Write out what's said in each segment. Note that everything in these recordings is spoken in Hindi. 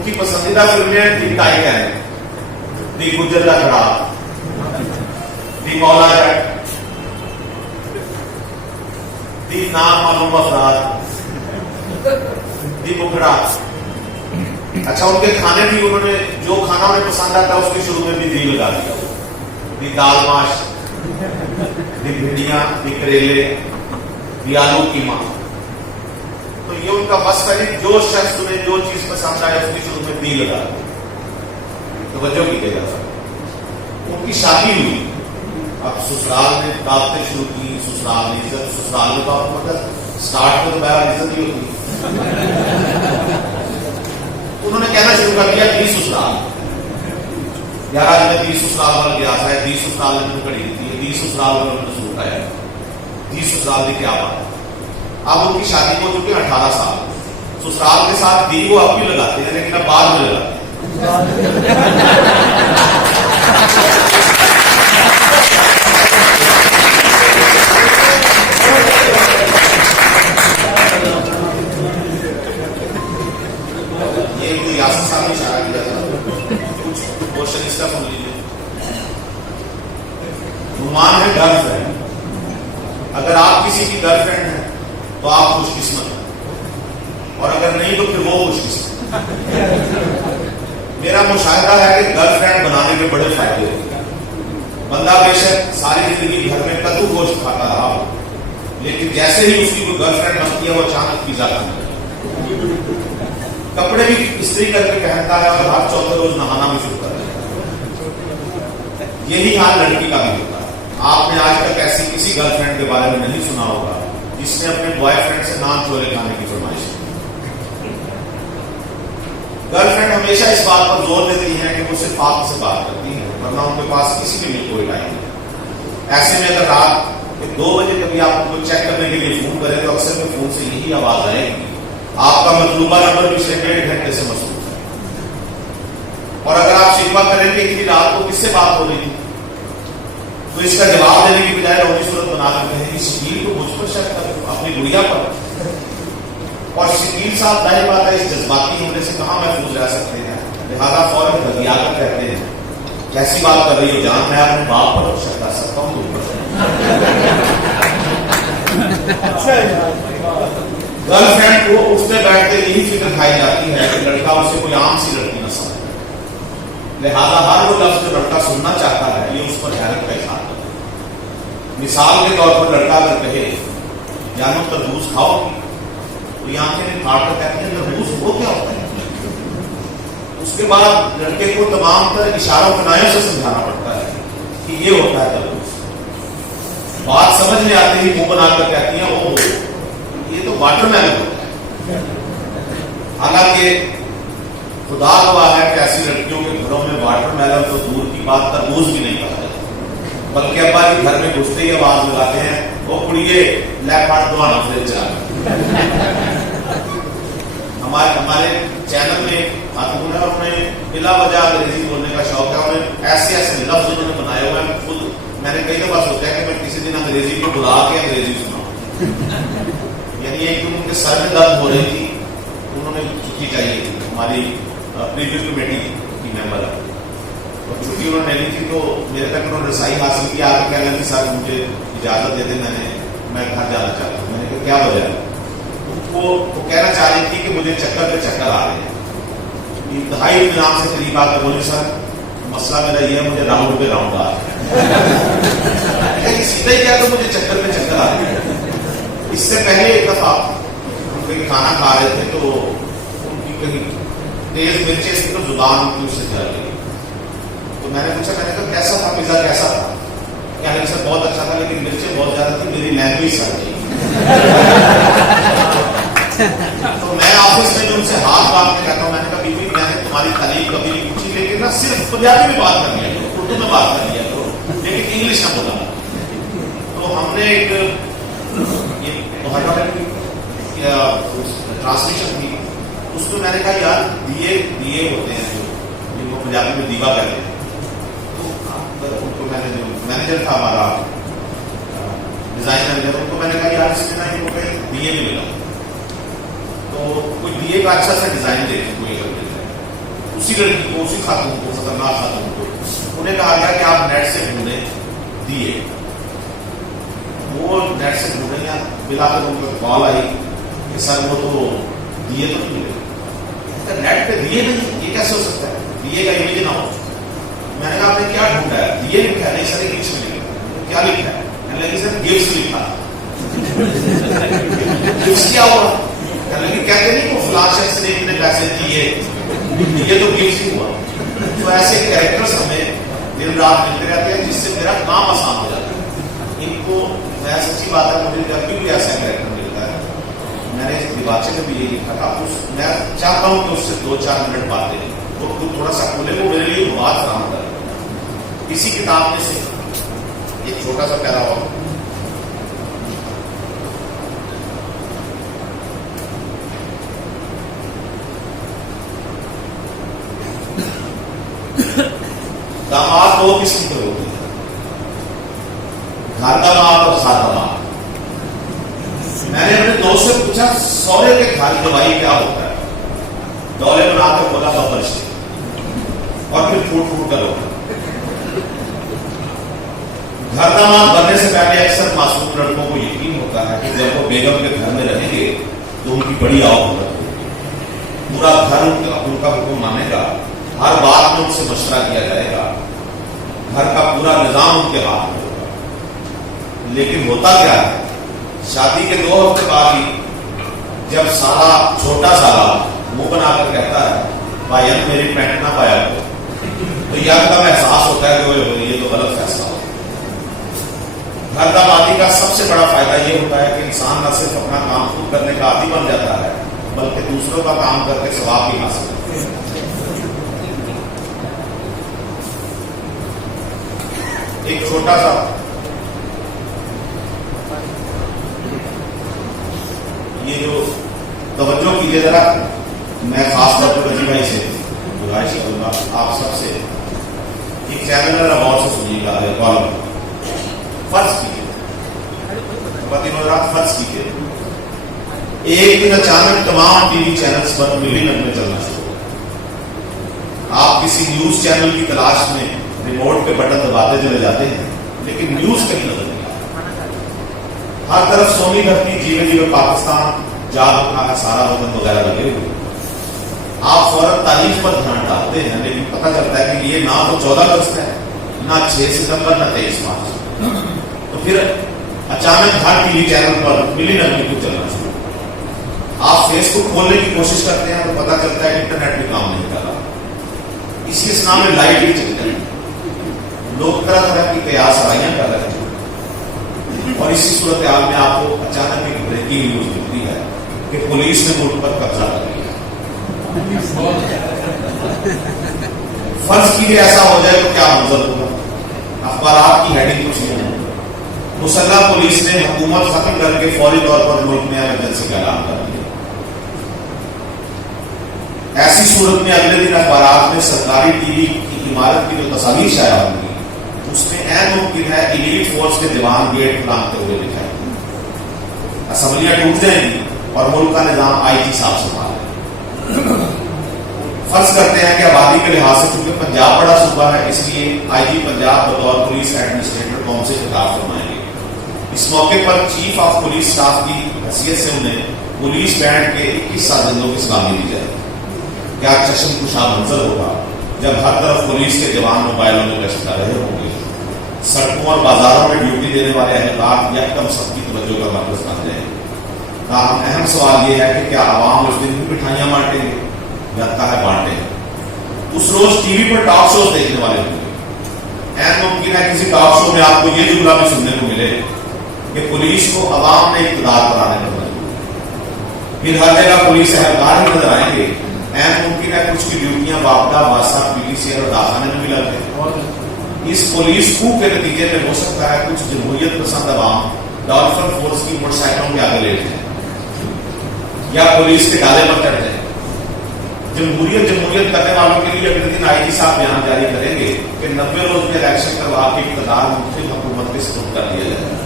उनकी पसंदीदा फिल्में दी टाइटन, दी गुजर का खड़ा, दी मौला जट, दी नाम मालूम अफराद, दी बुखड़ा। अच्छा, उनके खाने भी उन्होंने जो खाना उन्हें पसंद आता है उसके शुरू में भी दी लगा दिया। दी दाल माश, दी भिंडियां, दी करेले, दी आलू कीमा। तो ये उनका मस्त है, जो शख्स उन्हें जो चीज पसंद आए उसके शुरू में दी लगा दिया। तो वजह कीजिएगा, उनकी शादी हुई, अब ससुराल ने दावतें शुरू की, ससुराल ने इज्जत, ससुराल में तो मतलब स्टार्ट में तो बहरहाल इज्जत ही होती। उन्होंने कहना शुरू कर दिया दी ससुराल। यार आज मैं दी ससुराल वाल गया था, दी ससुराल ने मैंने घड़ी दी, दी ससुराल वाले मैंने सूट आया, दी ससुराल की क्या बात है। अब उनकी शादी हो चुकी है 18 साल। ससुराल के साथ दी वो अब भी लगाते हैं, लेकिन अब बाद में लगाते हैं। ये तो यासर साहब ने इशारा किया था, कुछ क्वेश्चन इसका सुन लीजिए। नुमान है गर्लफ्रेंड। अगर आप किसी की गर्लफ्रेंड है तो आप खुशकिस्मत हैं, और अगर नहीं तो फिर वो खुशकिस्मत। मेरा मुशाहिदा है कि गर्लफ्रेंड बनाने के बड़े फायदे होते हैं। बंदा बेशक सारी जिंदगी घर में कद्दू गोश्त खाता रहा, लेकिन जैसे ही उसकी कोई गर्लफ्रेंड बनती है वो अचानक पिज्जा खाने लगता है, कपड़े भी इस्त्री करके पहनता है और हर चौथे रोज नहाना भी शुरू कर देता है। यही हाल लड़की का भी होता है। आपने आज तक ऐसी किसी गर्लफ्रेंड के बारे में नहीं सुना होगा जिसने अपने बॉयफ्रेंड से नान छोले खाने की फरमाइश की। गर्लफ्रेंड हमेशा इस बात पर जोर देती है कि वो सिर्फ आपसे बात करती है, वरना उनके पास किसी के लिए कोई टाइम नहीं। ऐसे में अगर रात 2 बजे कभी आपको चेक करने के लिए फोन करें तो अक्सर में फोन से यही आवाज आएगी, आपका मतलूबा नंबर पिछले 1.5 घंटे से मसरूफ है। और अगर आप शिकवा करेंगे कि रात को किससे बात हो रही थी, तो इसका जवाब देने की बजाय रोनी सूरत बना लेते हैं कि शकील को मुझ पर शक कर, अपनी गुड़िया पर। और शकील साहब जाहिर बात है इस जज्बाती होने से कहां महफूज रह सकते हैं, लिहाजा फौरन बदियाकर कहते हैं कैसी बात कर रही हो जान, मैं अपने बाप पर शक कर सकता हूं। गर्लफ्रेंड को उठते बैठते यही फिक्र खाई जाती है कि लड़का उसे कोई आम सी लड़की न समझे, लिहाजा हर वो लफ्ज जो लड़का सुनना चाहता है ये उस पर हैरत का इशारा करता है। मिसाल के तौर पर लड़का अगर कहे जानो तरबूज खाओगी, तो ये आंखें फाड़ कर कहते हैं तरबूज वो क्या होता है। उसके बाद लड़के को तमाम तरह इशारों कनायों से समझाना पड़ता है कि ये होता है तरबूज। बात समझ में आती ही मुंह बनाकर कहती है वो ये तो वाटरमेलन होता है। हालांकि खुदा हुआ है कि ऐसी लड़कियों के घरों में वाटरमेलन तो दूर की बात तरबूज भी नहीं कहा जाता, बल्कि अब्बा जी घर में घुसते ही आवाज लगाते हैं वो कुड़िए लैपटॉप दवाना फ्रिज चला। हमारे चैनल में खातून है, उन्हें बिला वजह अंग्रेजी बोलने का शौक है, उन्हें ऐसे ऐसे लफ्ज उन्होंने बनाए हुए हैं। खुद मैंने कई दफा सोचा है कि मैं किसी दिन अंग्रेजी को बुला के अंग्रेजी सुनाऊं। यानी एक दिन उनके सर में दर्द हो रही थी, उन्होंने छुट्टी चाहिए थी, हमारी प्रीव्यू कमेटी की मेंबर है, और छुट्टी उन्होंने ली थी। तो मेरे तक उन्होंने रसाई हासिल की, आगे कह रहे थे सर मुझे इजाजत दे दें, मैं घर जाना चाहता हूँ। मैंने कहा क्या वजह है? वो कहना चाह रही थी कि मुझे चक्कर पे चक्कर आ रहे हैं। इंतहाई इत्मीनान से करीब आकर बोले सर मसला मेरा ये है मुझे राउंड पे राउंड आ रहा है। सीधा ही क्या तो मुझे चक्कर पे चक्कर आ रहे हैं। इससे पहले एक दफा खाना खा रहे थे तो उनकी कहीं तेज मिर्चें थी तो जुबान उनकी उससे जल गई। तो मैंने पूछा, मैंने कहा कैसा था पिज्जा, कैसा था? क्या नहीं सर बहुत अच्छा था लेकिन मिर्चें बहुत ज्यादा थी, मेरी लैंग्वेज सड़ गई। तो मैं ऑफिस में जो उनसे हाथ बांधने कहता हूँ, मैंने कहा बीबी मैंने तुम्हारी तारीफ कभी नहीं पूछी, लेकिन ना सिर्फ पंजाबी में बात कर लिया करो, उर्दू में बात कर लिया करो, लेकिन इंग्लिश ना बोला। तो हमने एक ट्रांसलेशन थी, उसमें मैंने कहा यार दिए होते हैं जिनको पंजाबी में दीवा कहते हैं। तो उनको मैंने जो मैनेजर था हमारा डिजाइन मैनेजर, उनको मैंने कहा यार इसमें ना इनको दिए नहीं मिला, तो कोई दिए का अच्छा सा डिजाइन देखें कोई अगर मिल जाए। उसी लड़की को, उसी खातून को, खतरनाक खातून को उन्हें कहा गया कि आप नेट से ढूंढे दिए। वो नेट से ढूंढे या मिलाकर उनको कॉल आई कि सर वो तो दिए तो नहीं मिले। नेट पे दिए नहीं, ये कैसे हो सकता है, दिए का इमेज ना हो। मैंने कहा आपने क्या ढूंढा है, दिए लिखा है, नहीं सर इंग्लिश में लिखा है। क्या लिखा है, कहने लगी सर गिफ्ट लिखा है। गिफ्ट क्या हुआ, कहने लगी कहते नहीं वो फलां शख्स ने इतने पैसे दिए, ये तो गिफ्ट ही हुआ। तो ऐसे कैरेक्टर्स हमें दिन रात मिलते रहते हैं जिससे मेरा काम आसान हो जाता है। इनको मैं सच्ची बात है, मुझे जब भी ऐसा कैरेक्टर मिलता है, मैंने दिवाचे में भी ये लिखा था, मैं चाहता हूँ कि उससे 2-4 मिनट बातें वो थोड़ा सा खुले, वो मेरे लिए बात काम कर। इसी किताब में से एक छोटा सा पैरा हुआ, दामाद 2 किस्म के होते हैं, घर दामाद और खाद दामाद। मैंने अपने दोस्त से पूछा सौरे के घर दवाई क्या होता है, दौरे बनाकर बोला बब्बर से, और फिर फूट फूट कर होगा। घर दामाद बनने से पहले अक्सर मासूम लड़कों को यकीन होता है कि जब वो बेगम के घर में रहेंगे तो उनकी बड़ी आवक होगी, पूरा घर उनका हुक्म मानेगा, हर बात में उनसे मशवरा किया जाएगा, घर का पूरा निजाम उनके हाथ में होगा। लेकिन होता क्या है, शादी के 2 हफ्ते बाद ही जब साला छोटा साला मुंह बनाकर कहता है भाई मेरी पैंट ना पाया तो यार का एहसास होता है कि ये तो गलत फैसला हो। घर दामादी का सबसे बड़ा फायदा ये होता है कि इंसान न सिर्फ अपना काम खुद करने का आदी बन जाता है, बल्कि दूसरों का काम करके सवाब भी हासिल करते हैं। एक छोटा सा ये जो तवज्जो कीजिए जरा, मैं खास तौर पर वजी भाई से गुजारिश करूंगा, आप सबसे एक चैनल अवार्ड से सुनिएगा। कॉलम फर्ज कीजिए, फर्ज कीजिए एक दिन अचानक तमाम टीवी चैनल्स पर मिली नगमें चलना शुरू हो। आप किसी न्यूज चैनल की तलाश में रिमोट पे बटन दबाते चले जाते हैं, लेकिन न्यूज कहीं नजर नहीं आता। हर तरफ सोनी धरती जीवे जीवे पाकिस्तान जाग उठा है, सारा वतन वगैरह लगे हुए। आप फौरन तारीख पर ध्यान डालते हैं, लेकिन पता चलता है कि ये ना तो 14 अगस्त है, ना 6 सितंबर, ना 23 मार्च। तो फिर अचानक हर टीवी चैनल पर मिली नगमें कुछ चलना शुरू। आप फेसबुक खोलने की कोशिश करते हैं तो पता चलता है इंटरनेट भी काम नहीं कर रहा, इसके नाम में लाइट भी चल रही है। लोग तरह तरह की कयास सराइयां कर रहे हैं, और इसी सूरत हाल में आपको अचानक एक ब्रेकिंग न्यूज मिलती है कि पुलिस ने मुल्क पर कब्जा कर लिया। फर्ज कीजिए ऐसा हो जाए तो क्या मंजर होगा। अखबार की हेडिंग कुछ नहीं है, मुसल्लह पुलिस ने हुकूमत खत्म करके फौरी तौर पर मुल्क में इमरजेंसी का ऐलान कर दिया। ऐसी सूरत में अगले दिन अखबार में सरकारी टीवी की इमारत की जो तस्वीर शाया होगी उसमें ऐन मुमकिन है इलीट फोर्स के जवान गेट लांघते हुए दिखाई, असम्बलियां टूट जाएंगी और मुल्क का निजाम आईजी साहब संभाल। फर्ज करते हैं कि आबादी के लिहाज से चूंकि पंजाब बड़ा सूबा है, इसलिए आईजी पंजाब बतौर पुलिस एडमिनिस्ट्रेटर कौम से खिताब फरमाएंगे। इस मौके पर चीफ ऑफ पुलिस स्टाफ की हैसियत से उन्हें पुलिस बैंड के 21 साजिंदों की सलामी दी जाएगी। क्या चश्म कुशा मंजर होगा जब हर तरफ पुलिस के जवान मोबाइलों में गश्त कर रहे होंगे। सड़कों और बाजारों में ड्यूटी देने वाले अहलकार यकदम सबकी तवज्जो का मरकज बन जाएंगे। अहम सवाल यह है कि क्या आवाम उस दिन भी मिठाइयां बांटेंगे या है बांटेंगे। उस रोज टीवी पर टॉक शो देखने वाले होंगे। ऐन मुमकिन है किसी टॉक शो में आपको यह जुमला भी सुनने को मिले कि पुलिस को अवाम ने इक़्तिदार पर आने पर मजबूर। फिर हर जगह पुलिस अहलकार ही नजर आएंगे। ऐन मुमकिन है कुछ की ड्यूटियां वापडा, वासा, पीटीसी और दाखाने में भी लग गए। इस पुलिस कू के नतीजे में हो सकता है कुछ जमहूरियत पसंद अवाम डॉल्फिन फोर्स की मोटरसाइकिलों के आगे लेट जाए या पुलिस के डाले पर चढ़ जाए। जमहूरियत करने वालों के लिए अगले दिन आईजी साहब बयान जारी करेंगे कि 90 रोज में इलेक्शन करवा के इक़्तिदार मुख्य हुकूमत के सुपुर्द कर दिया जाएगा।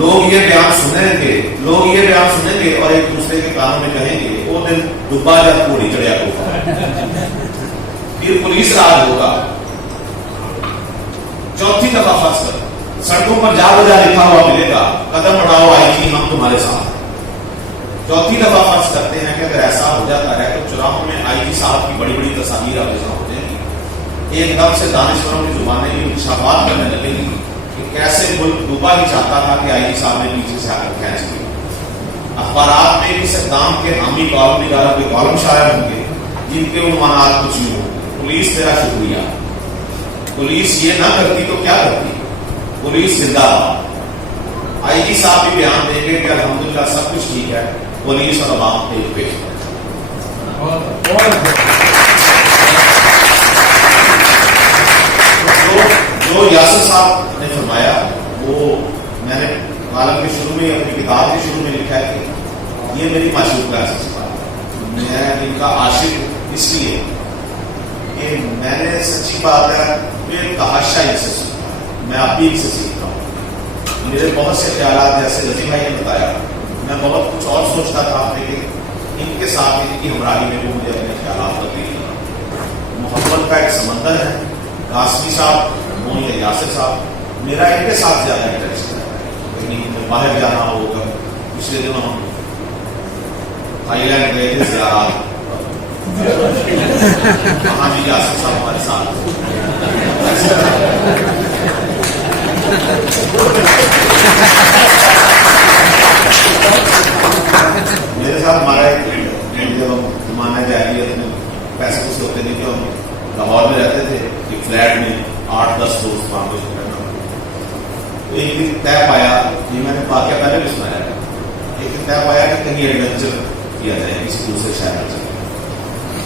लोग ये बयान सुनेंगे और एक दूसरे के कानों में कहेंगे वो दिन डुब्बा जब घोड़ी चढ़िया होगा, फिर पुलिस राज होगा। चौथी दफा फंस कर सड़कों पर जा बजा लिखा हुआ मिलेगा, कदम बढ़ाओ आईजी हम तुम्हारे साथ। चौथी दफा फंस करते हैं कि अगर ऐसा हो जाता है तो चुनाव में आईजी साहब की बड़ी बड़ी तस्वीर आवेजा हो जाएंगी। एकदम से दानिशवरों की जुबानें भी इंशाबाद करने लगेंगी कि कैसे मुल्क डूबा ही चाहता था कि आईजी साहब ने पीछे से आकर खींच लिया। अखबारात में भी सद्दाम के हामी कॉलम निगारों के कॉलम शायद होंगे जिनके उन्मानात कुछ नहीं होंगे। पुलिस तेरा शुक्रिया, पुलिस ये ना करती तो क्या करती, पुलिस जिंदाबाद। आईजी साहब भी बयान देंगे कि अल्हम्दुलिल्लाह सब कुछ ठीक है, पुलिस और अवाम एक पेश। जो यासिर साहब ने फरमाया वो मैंने कालम के शुरू में अपनी किताब के शुरू में लिखा है कि ये मेरी माशूक का मैं इनका आशिक इसलिए कि मैंने सच्ची बात है फिर तहाशा इनसे सीखा, मैं अभी इनसे सीखता हूँ। मेरे बहुत से ख्याल जैसे रजी भाई ने बताया, मैं बहुत कुछ और सोचता था लेकिन इनके साथ इनकी हमराही में वो मुझे अपने ख्याल तब्दील किया। मोहब्बत का एक समंदर है। कासमी साहब मोहन या यासिर साहब, मेरा इनके साथ ज्यादा इंटरेस्ट है। लेकिन बाहर जाना होगा, पिछले दिनों हम थाईलैंड गए थे ज़ियारत, वहां भी यासिर साहब हमारे साथ। मेरे साथ हमारा जब हम जमाना जाहिलियत में पैसे कुछ होते नहीं थे, हम लाहौर में रहते थे, एक फ्लैट में 8-10 दोस्त वहां पर रहना। तो एक दिन तय पाया, ये मैंने वाक्य पहले भी सुनाया, एक दिन तय पाया कि कहीं एडवेंचर किया जाए किसी दूसरे शहर में।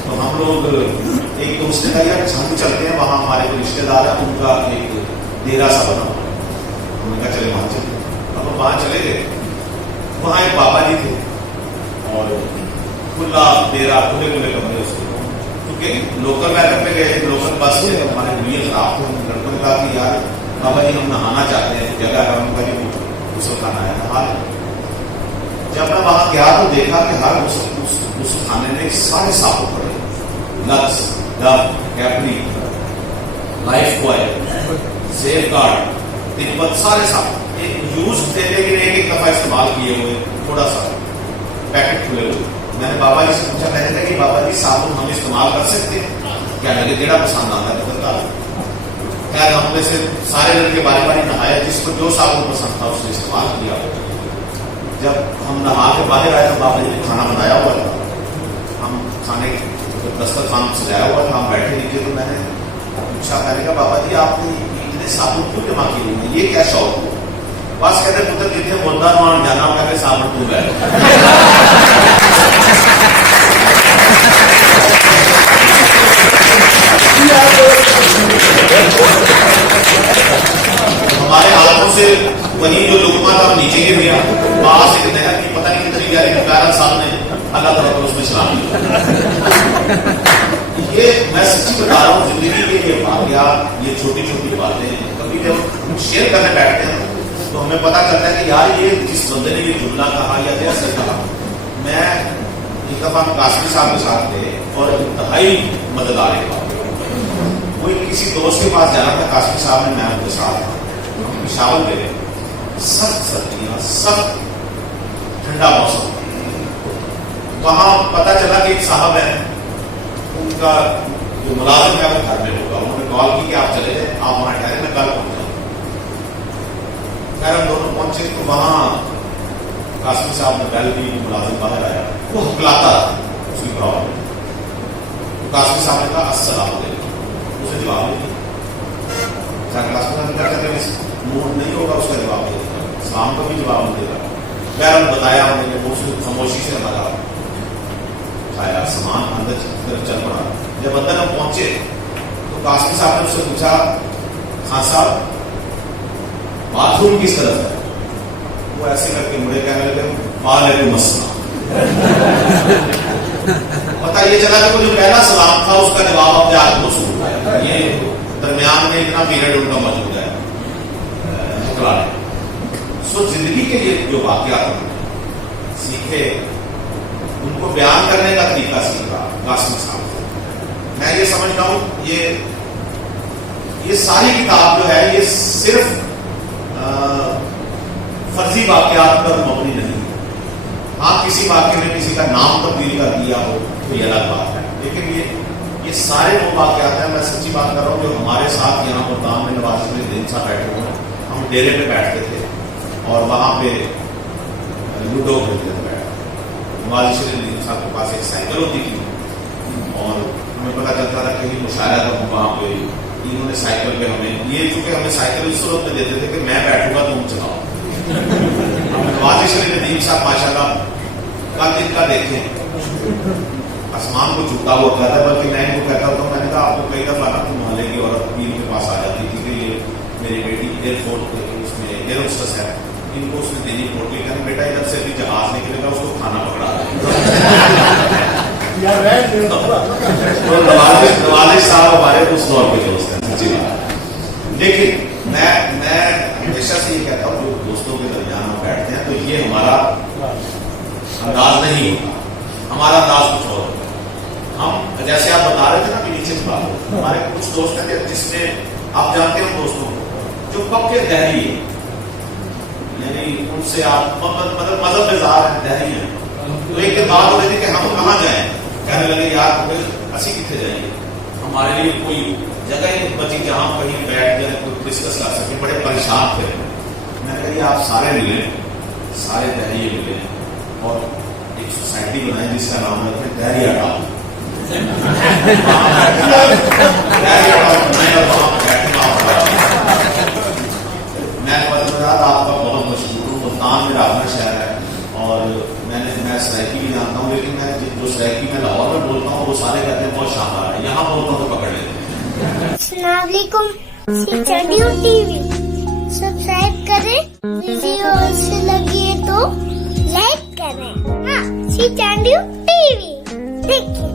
तो हम लोग एक दोस्त ने कहा यार हम चलते हैं, वहां हमारे कोई रिश्तेदार है, उनका एक डेरा सा बना हुआ है, हमने कहा चले वहां चलते। अब हम वहां चले गए, वहां एक बाबा जी थे और खुला डेरा, खुले खुले कमरे उसके। क्योंकि लोकल वैगन पे गए, लोकल बस से हमारे लिए खराब थे, लड़कों ने कहा कि यार बाबा जी हम नहाना चाहते हैं, जगह है उनका जी गुस्ल खाना है, नहा लें। जब मैं वहां गया तो देखा कि हर गुस्ल खाने में सारे साबुन पड़े, lux, dub, capri, life boy, safe guard, Tibet, सारे साबुन एक यूज थे लेकिन एक दफा इस्तेमाल किए हुए, थोड़ा सा पैकेट खुले हुए। मैंने बाबा जी से पूछा, कहने लगे कि बाबा जी साबुन हम इस्तेमाल कर सकते हैं क्या? लगे जेड़ा पसंद आता है बता। खैर हमने से सारे लड़के बारी बारी नहाया, जिसको जो साबुन पसंद था उसने इस्तेमाल किया। जब हम नहा के बाहर आए तो बाबा जी ने खाना बनाया हुआ था, हम खाने दस्तरखान सजाया हुआ था, हम बैठे नीचे। तो मैंने पूछा, मैंने कहा बाबा जी आपने इतने साबुन क्यों जमा किए हैं, ये क्या शौक हो? बस कहते पुत्र जितने मुद्दा मान जाना कहते साबुन तू है। हमारे हाथों से वही जो लुकमा था नीचे गिर गया, पास एक नहर की पता नहीं कितनी गहरी पुकारा, सामने अल्लाह तआला को उसमें सलाम दिया। ये मैं सच्ची बता रहा हूँ, जिंदगी के ये वाकयात, ये छोटी छोटी बातें कभी जब शेयर करने बैठते हैं तो हमें पता चलता है कि यार ये जिस बंदे ने ये जुमला कहा या जैसे कहा। मैं एक दफा कासमी साहब के साथ थे और इंतहाई मददगार है, वो किसी दोस्त के पास जाना था, कासमी साहब ने मैं उनके साथ पिशावर गए, सख्त सर्दियां, सख्त ठंडा मौसम। वहां पता चला कि एक साहब है, उनका जो मुलाजिम है वो घर में होगा, उन्होंने कॉल की कि आप चले जाए, आप वहां ठहरे, मैं कल पहुंच जाऊँ। खैर हम दोनों पहुंचे तो वहां कासमी साहब ने बैल दी, मुलाजिम बाहर आया, वो हकलाता उसकी प्रॉब्लम। तो कासमी साहब ने कहा अस्सलाम वालेकुम, उसे जवाब नहीं दिया। कासमी साहब क्या कहते हैं मूड नहीं होगा उसका जवाब नहीं देगा, इस्लाम का भी जवाब नहीं देगा। खैर बताया हमने, वो खामोशी से हमारा खाया सामान अंदर चल पड़ा। जब अंदर हम पहुंचे तो कासमी साहब ने उससे पूछा, खान साहब बाथरूम किस तरफ है? वो ऐसे करके मुड़े कहने लगे वालेकुम अस्सलाम। पता ये चला कि वो जो पहला सलाम था उसका जवाब अब जाकर को सुन पाया। ये दरमियान में इतना पीरियड उनका मौजूद है। सो जिंदगी के ये जो वाकयात सीखे, उनको बयान करने का तरीका सीख रहा कासिम साहब। मैं ये समझता हूँ ये सारी किताब जो है ये सिर्फ फर्जी वाकयात पर मबनी नहीं है। हाँ, किसी वाक्य में किसी का नाम तब्दील कर दिया हो तो ये अलग बात है, लेकिन ये सारे वो वाकयात हैं। मैं सच्ची बात कर रहा हूँ, जो हमारे साथ यहाँ मुल्तान में नवाज शरीफ दिन साहब बैठे हुए हैं, हम डेरे पे बैठते थे और वहाँ पे लूडो खेलते थे। नवाज शरीफ दिन साहब के पास एक साइकिल होती थी और हमें पता चलता था कहीं मुशायरा था वहाँ पे, इन्होंने साइकिल पे हमें ये चूंकि हमें साइकिल इस सूरत में देते थे कि मैं बैठूंगा तुम चलाओ। नवाज शरीफ नदीम साहब माशाल्लाह का दिन का देखें आसमान को झुकता हुआ कहता है, बल्कि मैं इनको कहता हूँ, मैंने कहा आपको कई दफा ना तुम मोहल्ले की औरत पीर के पास आ जाती थी कि ये मेरी बेटी एयरपोर्ट उसमें एयर होस्टेस है, इनको उसने देनी पड़ती है, बेटा इधर से भी जहाज निकलेगा उसको खाना पकड़ा तो नवाज साहब हमारे उस दौर के दोस्त हैं, सच्ची बात। लेकिन मैं हमेशा से ये कहता हूँ, जो दोस्तों के दरमियान हम बैठते हैं तो ये हमारा अंदाज नहीं होता, हमारा अंदाज कुछ और होता है। हम जैसे आप बता रहे थे ना कि नीचे की बात, हमारे कुछ दोस्त हैं जिसमें आप जानते हो दोस्तों को जो पक्के दहरी है, यानी उनसे आप मतलब मजहब में जार दहरी है। तो एक दिन बात हो रही थी कि हम कहाँ जाएं, कहने लगे यार असी कितने जाएंगे, हमारे लिए कोई जगह ही नहीं बची जहां कहीं बैठ जाए कोई डिस्कस कर सके, बड़े परेशान थे। मैंने कहा आप सारे मिले, सारे दहरिए मिले और एक सोसाइटी बनाई जिसका नाम है दहरिया टाउन। मैं मददगार आपका बहुत मशहूर हूँ, मुल्तान मेरा अपना शहर है और मैं सराइकी भी जानता हूँ, लेकिन मैं जो सराइकी मैं लाहौर में बोलता हूँ वो सारे कहते हैं बहुत शानदार है, यहाँ बोलता हूँ तो पकड़ लेते हैं। अस्सलाम वालेकुम, सीचंडियो टीवी सब्सक्राइब करें, वीडियो अच्छी लगी है तो लाइक करें। हाँ, सीचंडियो टीवी देखिए।